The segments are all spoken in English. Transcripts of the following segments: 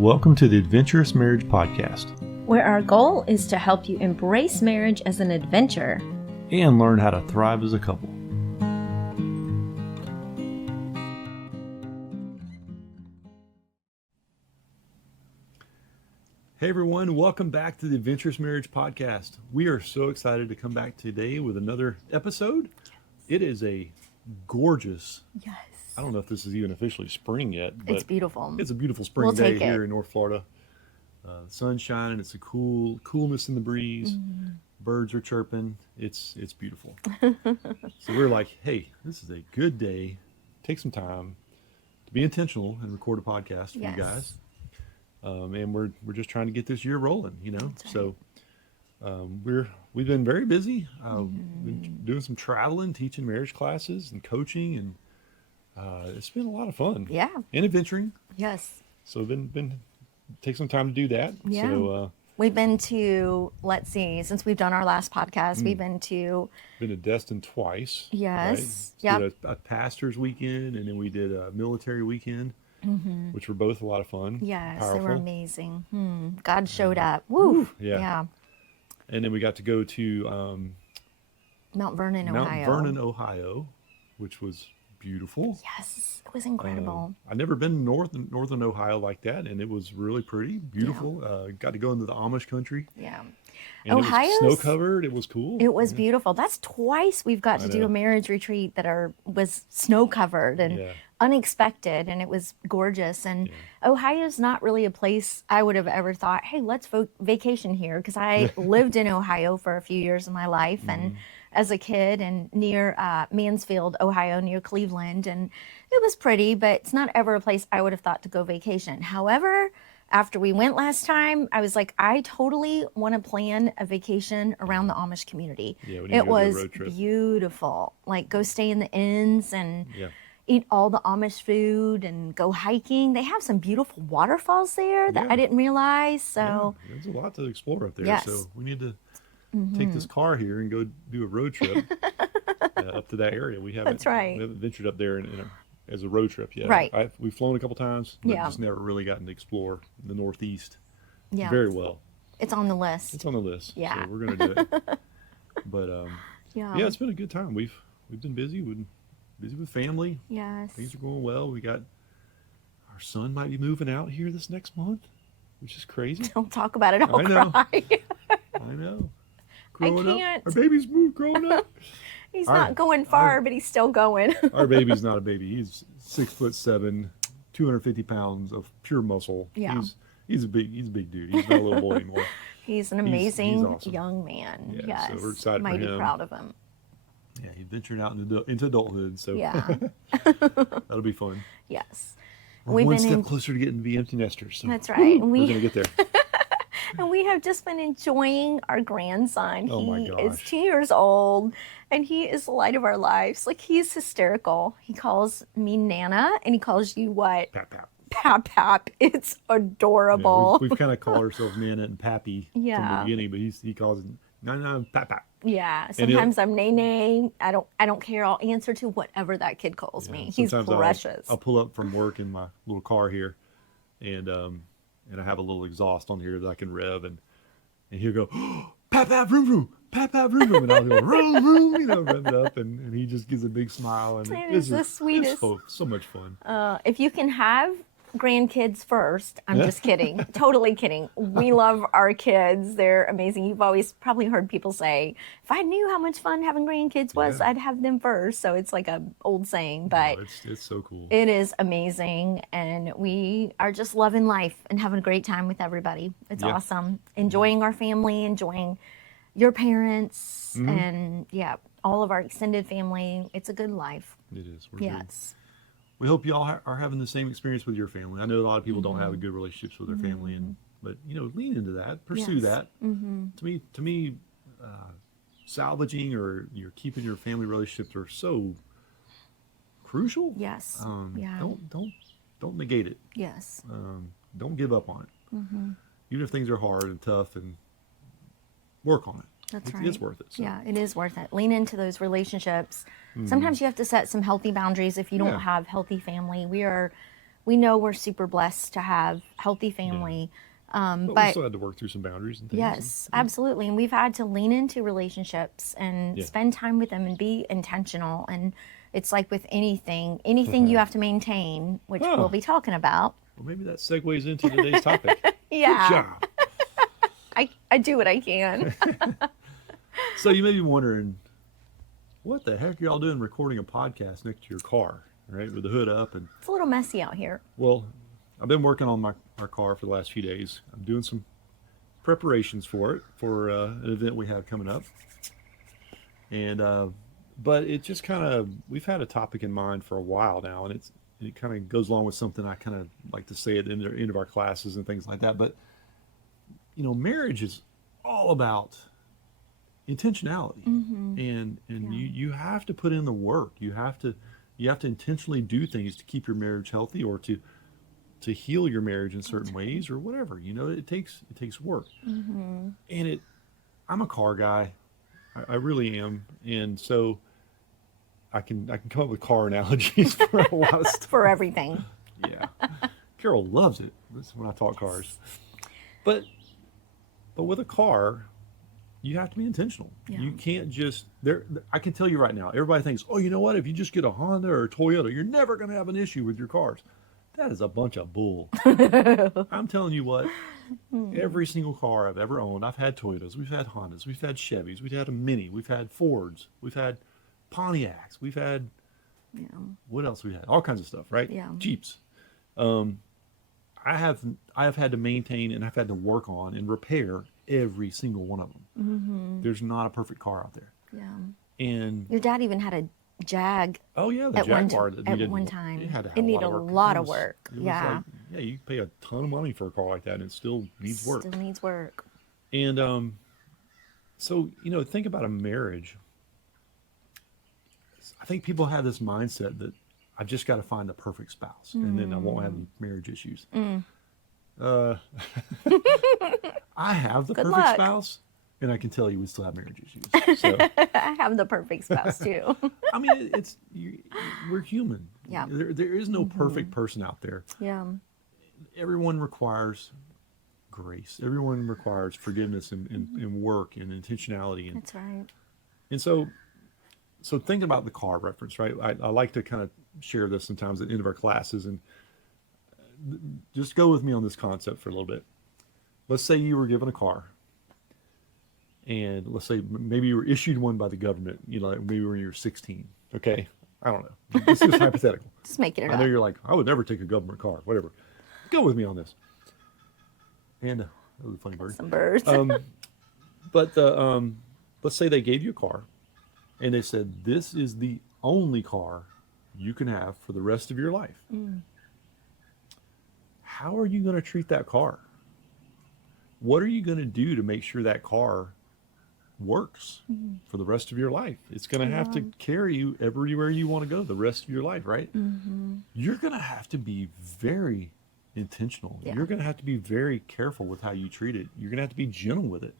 Welcome to the Adventurous Marriage Podcast, where our goal is to help you embrace marriage as an adventure and learn how to thrive as a couple. Hey everyone, welcome back to the Adventurous Marriage Podcast. We are so excited to come back today with another episode. It is a gorgeous, I don't know if this is even officially spring yet, but it's beautiful. It's a beautiful spring day here in North Florida. The sun's shining, it's a coolness in the breeze. Birds are chirping. It's beautiful. So we're like, hey, this is a good day. Take some time to be intentional and record a podcast for you guys. And we're just trying to get this year rolling, you know. Right. So we've been very busy. Been doing some traveling, teaching marriage classes and coaching, and it's been a lot of fun. Yeah. And adventuring. Yes. So been take some time to do that. Yeah. So we've been to, let's see, since we've done our last podcast, we've been to Destin twice. Yes. Right? Yeah. Did a pastor's weekend, and then we did a military weekend. Which were both a lot of fun. Yes, powerful. They were amazing. God showed up. Woo! Yeah. And then we got to go to Mount Vernon, Ohio, which was beautiful. Yes, it was incredible. I've never been northern Ohio like that, and it was really pretty, beautiful. Yeah. Got to go into the Amish country. Yeah. And Ohio's snow covered. It was cool. It was beautiful. That's twice we've got to do a marriage retreat that was snow covered and unexpected, and it was gorgeous. And Ohio's not really a place I would have ever thought, hey, let's vacation here, because I lived in Ohio for a few years of my life and as a kid, and near Mansfield, Ohio, near Cleveland, and it was pretty, but it's not ever a place I would have thought to go vacation. However, after we went last time, I was like, I totally want to plan a vacation around the Amish community. Yeah, it was beautiful. Like, go stay in the inns and eat all the Amish food and go hiking. They have some beautiful waterfalls there that I didn't realize. So there's a lot to explore up there. So we need to take this car here and go do a road trip up to that area. We haven't ventured up there as a road trip yet. Right. We've flown a couple times, but just never really gotten to explore the Northeast very well. It's on the list. It's on the list. Yeah. So we're going to do it. But it's been a good time. We've been busy. We've been busy with family. Yes. Things are going well. We got our son might be moving out here this next month, which is crazy. Don't talk about it. I'll cry. I know. Growing I can't. Up. Our baby's growing up. He's not going far, but he's still going. Our baby's not a baby. He's 6'7", 250 pounds of pure muscle. Yeah. He's a big dude. He's not a little boy anymore. He's an amazing awesome. Young man. Yeah, yes. So we're excited Mighty for him. Proud of him. Yeah, he ventured out into adulthood, so that'll be fun. Yes. We're one step closer to getting to be empty nesters. So that's right. We're going to get there. And we have just been enjoying our grandson. Oh my gosh. He is 2 years old, and he is the light of our lives. Like, he's hysterical. He calls me Nana, and he calls you what? Pap Pap. Pap Pap. It's adorable. Yeah, we've kind of called ourselves Nana and Pappy from the beginning, but he calls it Nana Pap Pap. Yeah. Sometimes I'm Nene. I don't care. I'll answer to whatever that kid calls me. He's precious. I'll pull up from work in my little car here, and I have a little exhaust on here that I can rev, and he'll go, oh, Pap Pap vroom vroom, Pap Pap vroom vroom, and I'll go vroom vroom, rev it up, and he just gives a big smile, and it's the sweetest. It's so much fun. If you can have grandkids first, I'm just kidding, totally kidding. We love our kids; they're amazing. You've always probably heard people say, "If I knew how much fun having grandkids was, I'd have them first." So it's like an old saying, but it's so cool. It is amazing, and we are just loving life and having a great time with everybody. It's awesome, enjoying our family, enjoying your parents, and all of our extended family. It's a good life. It is. We're good. We hope you all are having the same experience with your family. I know a lot of people don't have good relationships with their family, but lean into that, pursue that. To me, salvaging or keeping your family relationships are so crucial. Yes. Don't negate it. Yes. Don't give up on it. Even if things are hard and tough, and work on it. That's right. It's worth it. So. Yeah, it is worth it. Lean into those relationships. Sometimes you have to set some healthy boundaries if you don't have healthy family. We are we know we're super blessed to have healthy Yeah. family. But we But still had to work through some boundaries and things. yes, Yeah. absolutely. And we've had to lean into relationships and Yeah. spend time with them and be intentional. And it's like with anything you have to maintain, which Huh. we'll be talking about. Well, maybe that segues into today's topic. Good Yeah, job. I do what I can. So you may be wondering, what the heck are y'all doing recording a podcast next to your car, right, with the hood up? And It's a little messy out here. well, I've been working on our car for the last few days. I'm doing some preparations for it for an event we have coming up, and but it just kind of we've had a topic in mind for a while now, and it kind of goes along with something I kind of like to say at the end of our classes and things like that. But marriage is all about intentionality, and Yeah. you have to put in the work. You have to intentionally do things to keep your marriage healthy, or to heal your marriage in certain ways, or whatever. It takes work. And I'm a car guy. I really am, and so I can come up with car analogies for a lot of stuff. For everything. Yeah, Carol loves it. That's when I talk cars. But with a car, you have to be intentional. Yeah. You can't just there. I can tell you right now. Everybody thinks, oh, you know what? If you just get a Honda or a Toyota, you're never going to have an issue with your cars. That is a bunch of bull. I'm telling you what. Every single car I've ever owned, I've had Toyotas, we've had Hondas, we've had Chevys, we've had a Mini, we've had Fords, we've had Pontiacs, we've had Yeah. what else we had? All kinds of stuff, right? Yeah. Jeeps. I have had to maintain, and I've had to work on and repair every single one of them. There's not a perfect car out there. Yeah. And Your dad even had a Jag oh yeah, the at one Jaguar t- that at needed one time. It had to have It a needed lot a of work. lot It of was- work. it was Yeah. like, yeah, you pay a ton of money for a car like that, and it still needs work. Still needs work. And so think about a marriage. I think people have this mindset that I've just got to find the perfect spouse, and then I won't have any marriage issues. Uh, I have the Good perfect luck. spouse, and I can tell you we still have marriage issues. So I have the perfect spouse too. I mean, we're human. Yeah. There is no perfect person out there. Yeah. Everyone requires grace. Everyone requires forgiveness and work and intentionality. And That's right. so thinking about the car reference, right? I like to kind of share this sometimes at the end of our classes, and just go with me on this concept for a little bit. Let's say you were given a car, and let's say maybe you were issued one by the government, like maybe when you were 16. Okay? I don't know. This is hypothetical. Just making it I up. know you're like, I would never take a government car, whatever. Go with me on this. And that was a funny bird. Some birds. But let's say they gave you a car, and they said, this is the only car you can have for the rest of your life. How are you going to treat that car? What are you going to do to make sure that car works for the rest of your life? It's going to have to carry you everywhere you want to go the rest of your life, right? You're going to have to be very intentional. Yeah. You're going to have to be very careful with how you treat it. You're going to have to be gentle with it.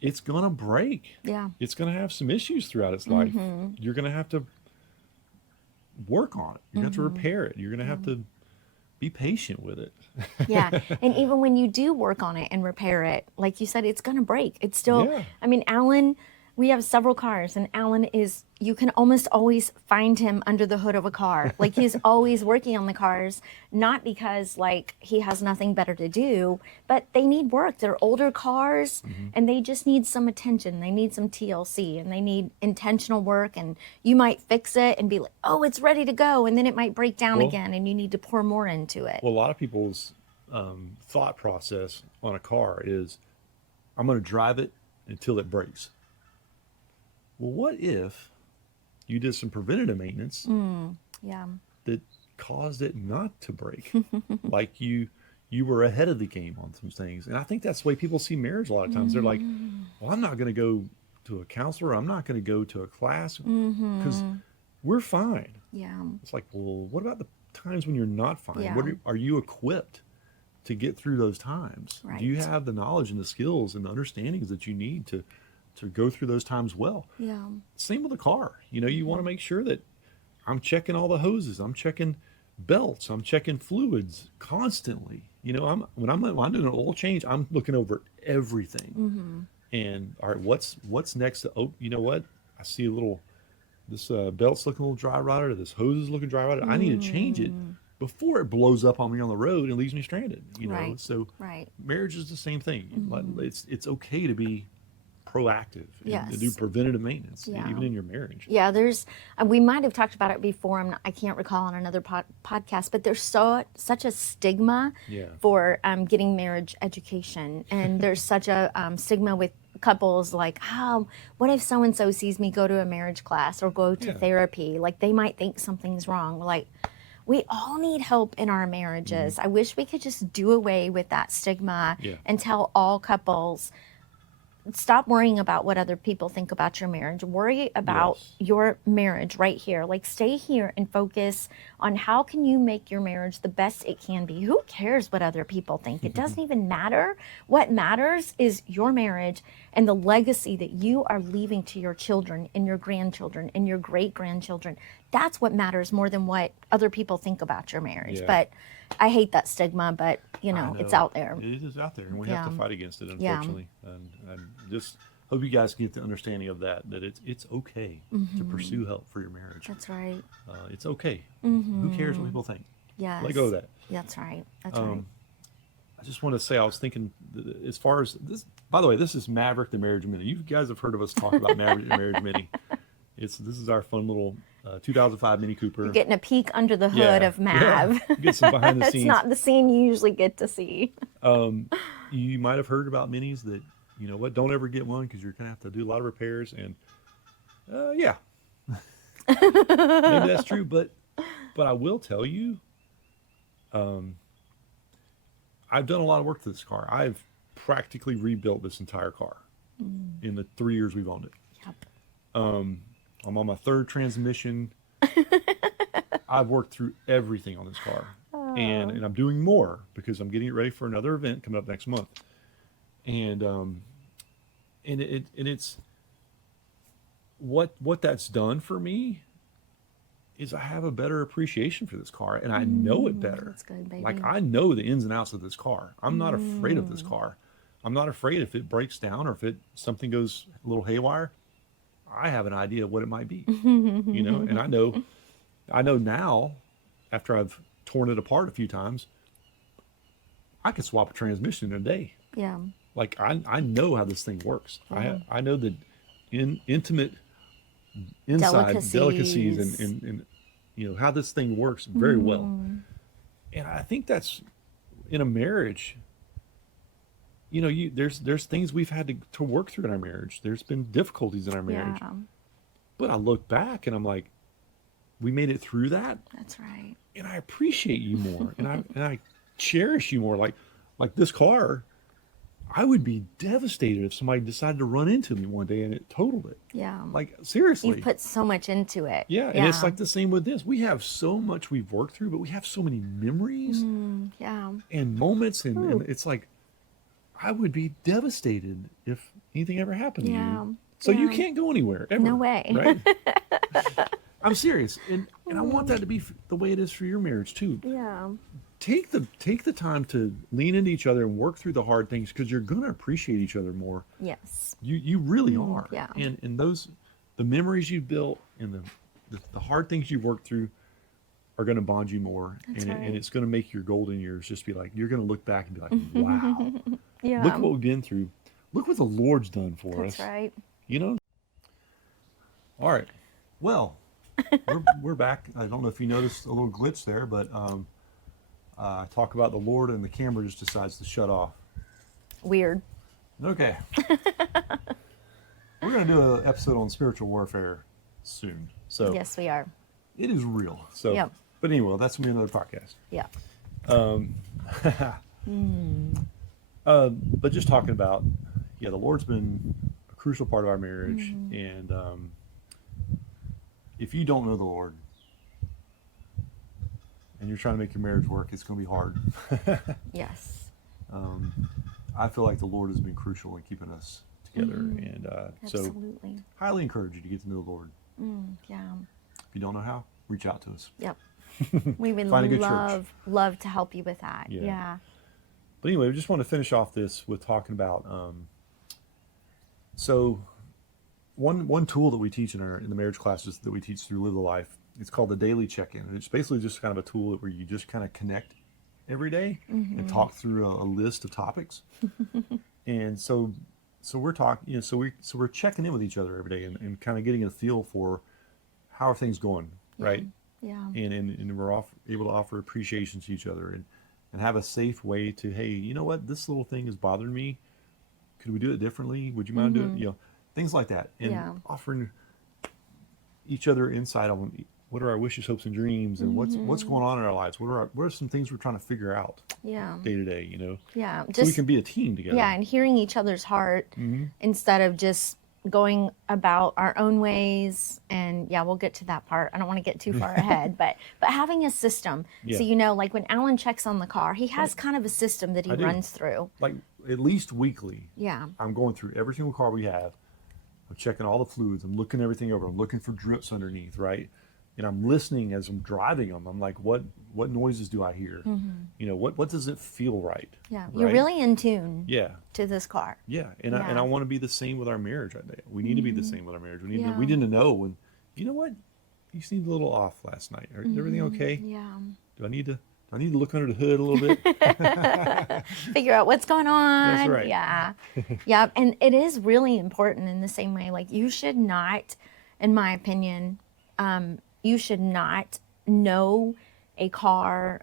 It's going to break. Yeah. It's going to have some issues throughout its life. You're going to have to work on it. You're going to have to repair it. You're going to have to be patient with it. Yeah. And even when you do work on it and repair it, like you said, it's going to break. It's still, Yeah. I mean, Alan, we have several cars, and Alan you can almost always find him under the hood of a car. Like he's always working on the cars, not because like he has nothing better to do, but they need work. They're older cars and they just need some attention. They need some TLC and they need intentional work, and you might fix it and be like, oh, it's ready to go. And then it might break down Well- again and you need to pour more into it. Well, a lot of people's thought process on a car is, I'm going to drive it until it breaks. Well, what if you did some preventative maintenance Yeah. that caused it not to break? Like you were ahead of the game on some things. And I think that's the way people see marriage a lot of times. They're like, well, I'm not going to go to a counselor. I'm not going to go to a class because we're fine. Yeah. It's like, well, what about the times when you're not fine? Yeah. Are you equipped to get through those times? Right. Do you have the knowledge and the skills and the understandings that you need to go through those times well? Yeah. Same with a car. You want to make sure that I'm checking all the hoses. I'm checking belts. I'm checking fluids constantly. When I'm doing an oil change, I'm looking over everything. And all right, what's next? Oh, you know what? I see a little. This belt's looking a little dry rotted, or this hose is looking dry rotted. I need to change it before it blows up on me on the road and leaves me stranded. Right. So Right. marriage is the same thing. It's okay to be proactive and to do Yes. preventative maintenance, Yeah. even in your marriage. Yeah, there's, we might have talked about it before. I can't recall on another podcast, but there's such a stigma Yeah. for getting marriage education. And there's such a stigma with couples like, oh, what if so and so sees me go to a marriage class or go to Yeah. therapy? Like, they might think something's wrong. Like, we all need help in our marriages. I wish we could just do away with that stigma Yeah. and tell all couples, stop worrying about what other people think about your marriage. Worry about Yes. your marriage right here. Like, stay here and focus on how can you make your marriage the best it can be. Who cares what other people think? It doesn't even matter. What matters is your marriage and the legacy that you are leaving to your children and your grandchildren and your great grandchildren. That's what matters more than what other people think about your marriage. Yeah. But I hate that stigma, but I it's know. out there. It is out there, and we have to Yeah. fight against it, Yeah. unfortunately. And just hope you guys get the understanding of that it's okay to pursue help for your marriage. That's right. It's okay. Who cares what people think? Yes. Let go of that. That's right. That's right. I just want to say, I was thinking, as far as this, by the way, this is Maverick the Marriage Mini. You guys have heard of us talk about Maverick the Marriage Mini. This is our fun little 2005 Mini Cooper. You're getting a peek under the hood of Mav. Yeah. Get some behind the It's scenes. not the scene you usually get to see. You might have heard about minis that, don't ever get one because you're going to have to do a lot of repairs. And yeah, maybe that's true. But I will tell you, I've done a lot of work to this car. I've practically rebuilt this entire car in the 3 years we've owned it. Yep. I'm on my third transmission. I've worked through everything on this car. And I'm doing more because I'm getting it ready for another event coming up next month. And it's what that's done for me is I have a better appreciation for this car, and I know it better. That's good, baby. Like, I know the ins and outs of this car. I'm not afraid of this car. I'm not afraid if it breaks down or if something goes a little haywire. I have an idea of what it might be, and I know now, after I've torn it apart a few times, I could swap a transmission in a day. Yeah. Like, I know how this thing works. I know the intimate inside delicacies and how this thing works very well. And I think that's, in a marriage, there's things we've had to work through in our marriage. There's been difficulties in our marriage. Yeah. But I look back and I'm like, we made it through that. That's right. And I appreciate you more. and I cherish you more. Like this car, I would be devastated if somebody decided to run into me one day and it totaled it. Yeah. Like, seriously. You've put so much into it. Yeah, and it's like the same with this. We have so much we've worked through, but we have so many memories Yeah. and moments, and it's like, I would be devastated if anything ever happened to you. So you can't go anywhere, ever. No way. Right? I'm serious, and I want that to be the way it is for your marriage too. Yeah. Take the time to lean into each other and work through the hard things, because you're going to appreciate each other more. Yes. You really are. Yeah. And the memories you've built and the hard things you've worked through are going to bond you more. That's right. And it's going to make your golden years just be like, you're going to look back and be like, wow, Yeah. look what we've been through. Look what the Lord's done for That's us. right. All right. Well, we're back. I don't know if you noticed a little glitch there, but I talk about the Lord and the camera just decides to shut off. Weird. Okay. We're going to do an episode on spiritual warfare soon. So Yes, we are. it is real. So, Yep. But anyway, that's going to be another podcast. Yeah. But just talking about, the Lord's been a crucial part of our marriage. And if you don't know the Lord and you're trying to make your marriage work, it's going to be hard. Yes. I feel like the Lord has been crucial in keeping us together. And so Absolutely. highly encourage you to get to know the Lord. Yeah. If you don't know how, reach out to us. Yep. We would Find a good church. love to help you with that. Yeah. Yeah. But anyway, we just want to finish off this with talking about so one tool that we teach in the marriage classes that we teach through Live the Life. It's called the daily check-in, and it's basically just kind of a tool where you just kind of connect every day and talk through a list of topics. And so we're talking, so we're checking in with each other every day and kind of getting a feel for how are things going, right? Yeah. And we're able to offer appreciation to each other and have a safe way to, hey, you know what, this little thing is bothering me. Could we do it differently? Would you mind doing it? Things like that. And offering each other insight on what are our wishes, hopes, and dreams, and what's going on in our lives. What are some things we're trying to figure out day to day, Yeah. so we can be a team together. Yeah, and hearing each other's heart instead of just going about our own ways. And we'll get to that part. I don't want to get too far ahead, but having a system. So like when Alan checks on the car, he has kind of a system that he runs through. Like at least weekly. Yeah. I'm going through every single car we have. I'm checking all the fluids. I'm looking everything over. I'm looking for drips underneath, right? And I'm listening as I'm driving them. I'm like, what noises do I hear? What does it feel right? Yeah, right? you're really in tune. Yeah. To this car. Yeah, and I want to be the same with our marriage. We need to be the same with our marriage. We need to know when, you know what, you seemed a little off last night. Is everything okay? Yeah. Do I need to look under the hood a little bit? Figure out what's going on. That's right. Yeah. Yeah. And it is really important in the same way. Like you should not, in my opinion, you should not know a car,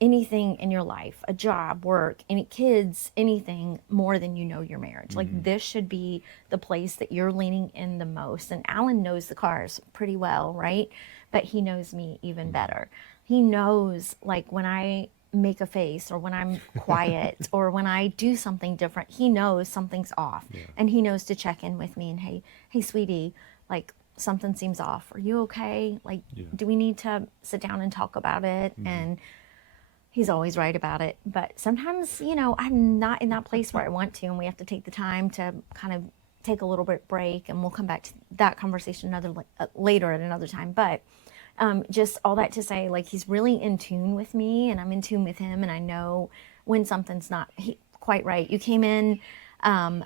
anything in your life, a job, work, any kids, anything more than you know your marriage. Like this should be the place that you're leaning in the most. And Alan knows the cars pretty well, right? But he knows me even better. He knows like when I make a face or when I'm quiet or when I do something different, he knows something's off and he knows to check in with me and hey sweetie, like something seems off. Are you okay? Like, do we need to sit down and talk about it? And he's always right about it. But sometimes, I'm not in that place where I want to, and we have to take the time to kind of take a little bit break, and we'll come back to that conversation later at another time. But just all that to say, like, he's really in tune with me, and I'm in tune with him, and I know when something's not quite right. You came in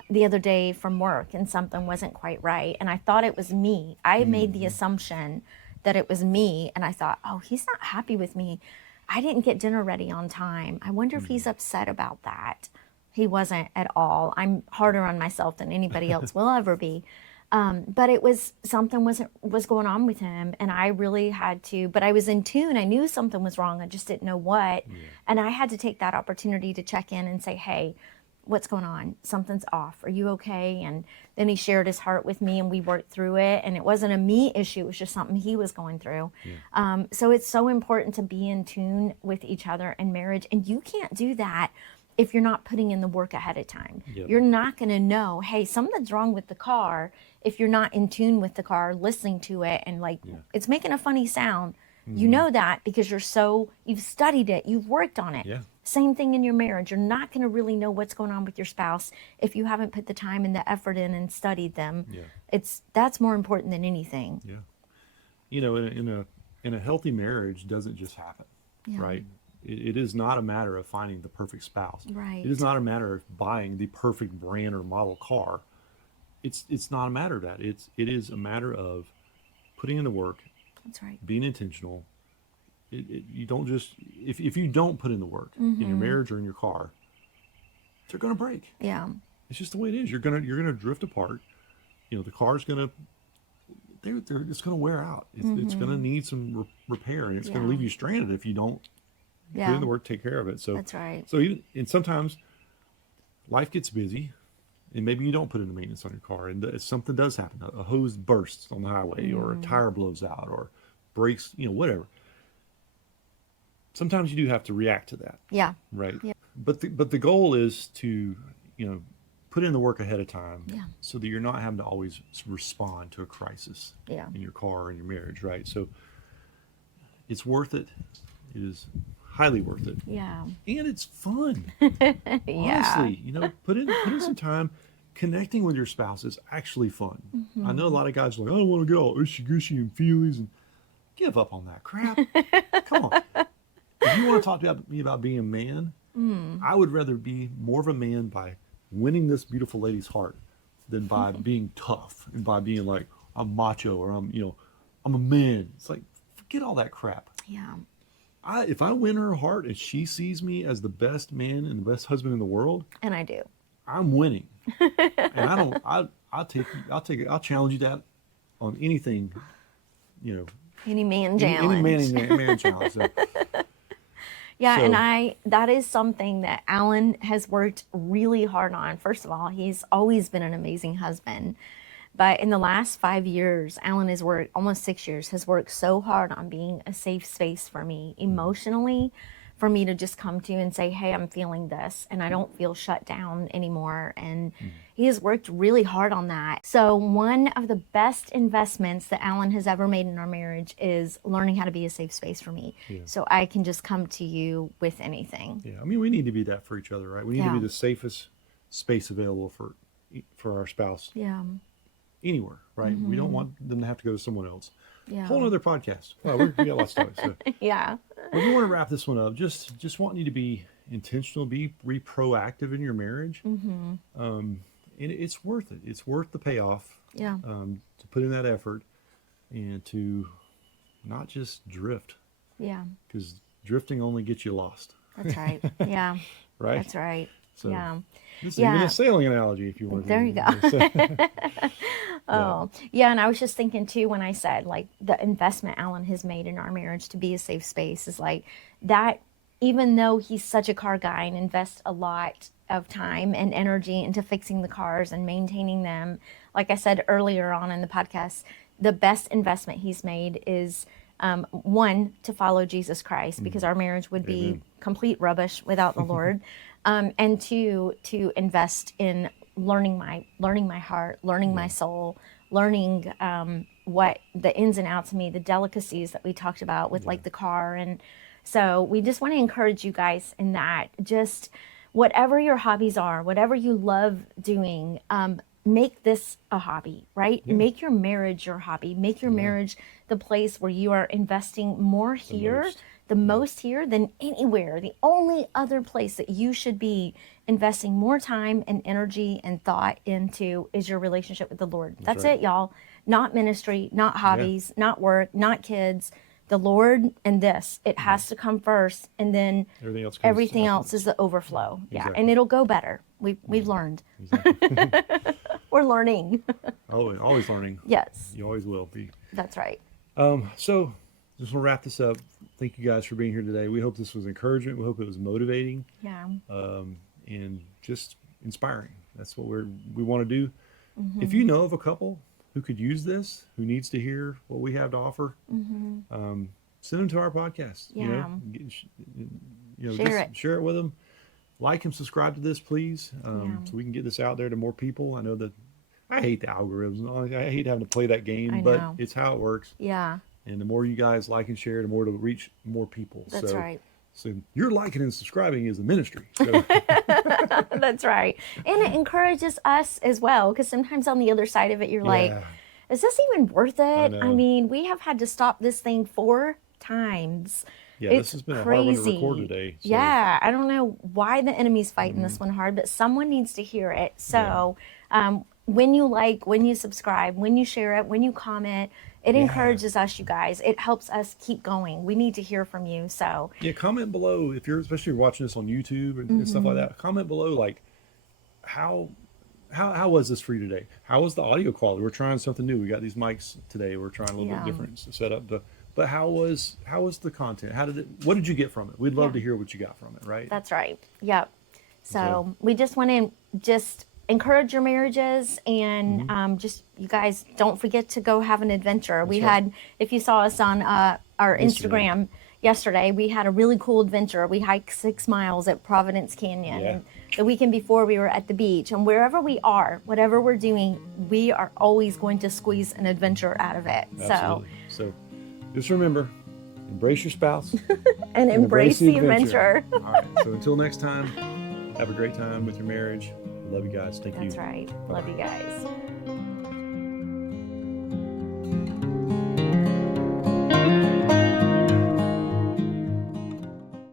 the other day from work and something wasn't quite right, and I thought it was me. I made the assumption that it was me, and I thought, oh, he's not happy with me. I didn't get dinner ready on time. I wonder if he's upset about that. He wasn't at all. I'm harder on myself than anybody else will ever be. But it was something was going on with him, and I really had to, but I was in tune. I knew something was wrong. I just didn't know what. And I had to take that opportunity to check in and say, hey, what's going on? Something's off. Are you okay? And then he shared his heart with me and we worked through it. And it wasn't a me issue. It was just something he was going through. So it's so important to be in tune with each other in marriage. And you can't do that if you're not putting in the work ahead of time. You're not going to know, hey, something's wrong with the car if you're not in tune with the car, listening to it and like, it's making a funny sound. You know that because you've studied it, you've worked on it. Same thing in your marriage. You're not going to really know what's going on with your spouse if you haven't put the time and the effort in and studied them. That's more important than anything. In a healthy marriage doesn't just happen, right? It is not a matter of finding the perfect spouse. Right. It is not a matter of buying the perfect brand or model car. It's not a matter of that. It is a matter of putting in the work. That's right. Being intentional. You don't just if you don't put in the work in your marriage or in your car, they're gonna break. It's just the way it is. You're gonna drift apart. The car's gonna it's gonna wear out. It's gonna need some repair, and it's gonna leave you stranded if you don't put in the work, take care of it. So that's right. So and sometimes life gets busy, and maybe you don't put in the maintenance on your car, and something does happen. A hose bursts on the highway, or a tire blows out, or breaks. Whatever. Sometimes you do have to react to that. Right. But the goal is to put in the work ahead of time, so that you're not having to always respond to a crisis in your car or in your marriage, right? So it's worth it. It is highly worth it. And it's fun. Honestly, put in some time. Connecting with your spouse is actually fun. I know a lot of guys are like, I don't want to get all ushy gushy and feelies, and Give up on that crap. Come on. If you want to talk to me about being a man, I would rather be more of a man by winning this beautiful lady's heart than by being tough and by being like, I'm macho or I'm a man. It's like, forget all that crap. Yeah. If I win her heart and she sees me as the best man and the best husband in the world, and I do, I'm winning. And I'll challenge you that on anything, any man challenge. Any man challenge. So. Yeah, and that is something that Alan has worked really hard on. First of all, he's always been an amazing husband. But in the last 5 years, Alan has worked, almost 6 years, has worked so hard on being a safe space for me emotionally, for me to just come to and say, hey, I'm feeling this, and I don't feel shut down anymore. And he has worked really hard on that. So one of the best investments that Alan has ever made in our marriage is learning how to be a safe space for me. Yeah. So I can just come to you with anything. Yeah, I mean, we need to be that for each other, right? We need to be the safest space available for our spouse. Yeah. Anywhere, right? We don't want them to have to go to someone else. Yeah. Whole other podcast. Well, we got lots of stuff. So. Yeah. But we want to wrap this one up. Just wanting you to be intentional, be proactive in your marriage. And it's worth it. It's worth the payoff. Yeah. To put in that effort and to not just drift. Yeah. Because drifting only gets you lost. That's right. Yeah. Right? That's right. So, yeah. This is even a sailing analogy if you want to. There you go. Oh, yeah. And I was just thinking too, when I said like the investment Alan has made in our marriage to be a safe space is like that, even though he's such a car guy and invests a lot of time and energy into fixing the cars and maintaining them. Like I said earlier on in the podcast, the best investment he's made is one, to follow Jesus Christ, because our marriage would be complete rubbish without the Lord. And two, to invest in learning my heart, learning my soul, learning what the ins and outs of me, the delicacies that we talked about with like the car. And so we just want to encourage you guys in that. Just whatever your hobbies are, whatever you love doing, make this a hobby, right? Yeah. Make your marriage your hobby. Make your marriage the place where you are investing more here, the most here than anywhere. The only other place that you should be investing more time and energy and thought into is your relationship with the Lord. That's right. It, y'all. Not ministry, not hobbies, not work, not kids. The Lord and this. It has to come first, and then everything else is the overflow. Exactly. Yeah, and it'll go better. We've learned. Exactly. We're learning. Always learning. Yes. You always will be. That's right. So just want to wrap this up. Thank you guys for being here today. We hope this was encouragement. We hope it was motivating. Yeah. And just inspiring. That's what we want to do. Mm-hmm. If you know of a couple who could use this, who needs to hear what we have to offer, send them to our podcast. Yeah. Share it with them. Like and subscribe to this, please, so we can get this out there to more people. I know that I hate the algorithms. I hate having to play that game, but it's how it works. Yeah. And the more you guys like and share, the more to reach more people. That's right. So your liking and subscribing is a ministry. So. That's right. And it encourages us as well, because sometimes on the other side of it, you're like, is this even worth it? I mean, we have had to stop this thing 4 times. Yeah, this has been crazy. A hard one to record today. So. Yeah, I don't know why the enemy's fighting this one hard, but someone needs to hear it. So when you like, when you subscribe, when you share it, when you comment, it encourages us, you guys. It helps us keep going. We need to hear from you. So comment below if you're, especially if you're watching this on YouTube and stuff like that. Comment below, like how was this for you today? How was the audio quality? We're trying something new. We got these mics today. We're trying a little bit different to set up. But how was the content? What did you get from it? We'd love to hear what you got from it, right? That's right. Yep. So we just want to encourage your marriages, and just, you guys, don't forget to go have an adventure. We had, if you saw us on our Instagram yesterday, we had a really cool adventure. We hiked 6 miles at Providence Canyon. Yeah. And the weekend before, we were at the beach. And wherever we are, whatever we're doing, we are always going to squeeze an adventure out of it. Absolutely. So just remember, embrace your spouse. and embrace the adventure. All right. So until next time, have a great time with your marriage. Love you guys. Thank you. That's right. Love you guys.